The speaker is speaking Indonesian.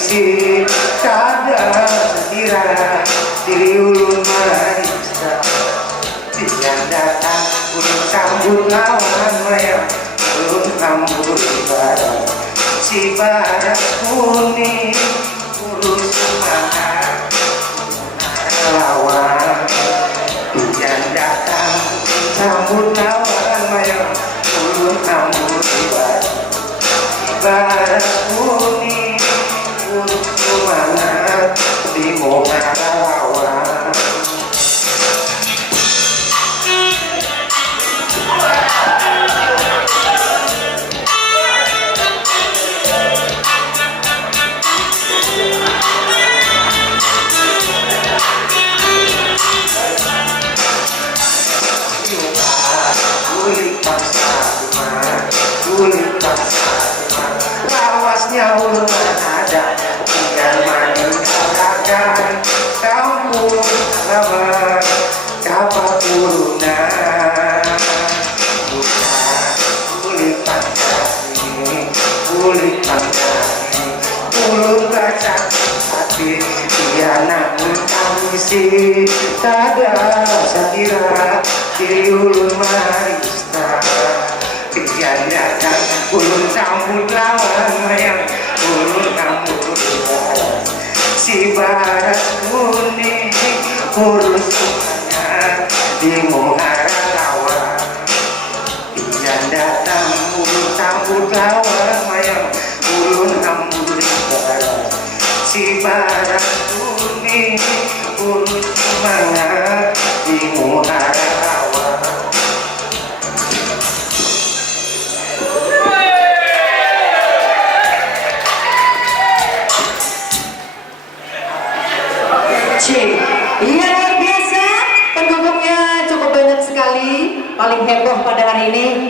isi kada kira di ulun marista yang datang ulun sambut lawan mayang ulun sambut ibadah si badak kuning urus semangat lawan yang datang sambut lawan mayang ulun sambut ibadah badak kuning urus semangat di moga lawan. Lawasnya ulun ada tinggal meninggalkan kampung halaman kapal turunan bukan kulit panjang kulit panjang ulun baca hati dia namun kamisi tada sakira di ulun marista pian datang ulun sambut lawan mayang ulun sambut si badak kuning urus semuanya di muara lawan pian datang ulun sambut lawan mayang ulun sambut si badak kuning urus semuanya di muara lawan. Iya, luar biasa, pendukungnya cukup banyak sekali, paling heboh pada hari ini.